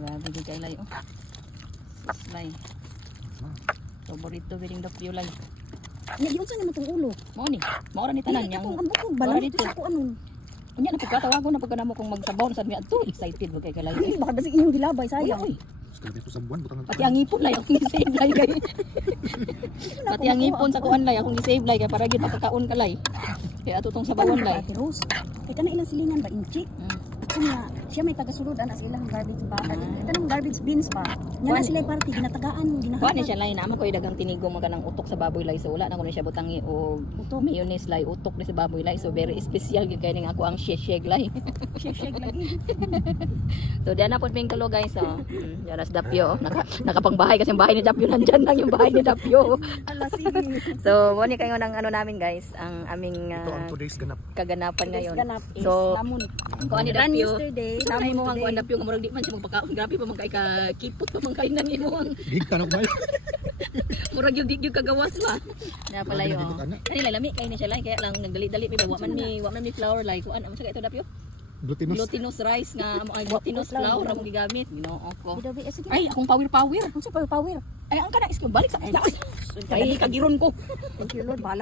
Grabe di kay lay oh. Sislay. Paborito biring dapyo lay. Nya yun sa naman tong ulo. Mo ni. Mao ra ni tanan yang. Ang bukog balang Wala dito dito. sa ko anon. Unya na pagkatawagon na pagkanamo kong magsabaw sa mi adto excited ba kay kalay. Ay, baka basig inyong gilabay sayang. Uy, Sekali ko sa buwan, butang pati ang ipon lay akong gi-save lay kay. Pati ang ipon sa kuan lay akong gi-save lay kay para gyud makakaon ka lay. Kaya ato tong sabawon lay. Ate Rose. Kay kana ilang silingan ba inchi? Kanya siya may tagasulod ana sa ilang garbage ba? Tanang garbage bins ba? Nya na Kuan- sila party ginatagaan Kuha ni ginahatag. siya lay naman ko dagang tinigong mga kanang utok sa baboy lay so wala na ko ni siya butangi o utok mayonnaise lay utok ni sa baboy lay so very special gyud kay ning ako ang sheg lay. Shake lagi. So diyan na po ping tulo guys oh. Diyan na si Dapyo oh. Nakapangbahay kasi yung bahay ni Dapyo nandyan lang yung bahay ni Dapyo. Ala sige. So mo ni kayo ng ano namin guys ang aming Ito ang today's ganap. kaganapan ngayon. Ganap is So lamon. kuha ni Ran Dapyo. yesterday, Sa lamon mo ang today. kuha Dapyo nga murag di man siya magpakaon grabe pa man kay ka kipot pa man kay nang imo ang Big ka na kumain. murag yung di kagawas ba. Na pala yo. Grabe na dito, ana. Kanila lami kay ni siya lang kaya lang nagdali-dali pa wa man mi flour like kuan amo sa ito Dapyo. Glutinous. Glutinous rice nga amo ay glutinous flour ang gigamit. Ginoo ko. Bidaw sige. Ay akong power. Ang super power. Ay ang kana isko balik sa isda. Ay kagiron ko. Thank you Lord. Bahala.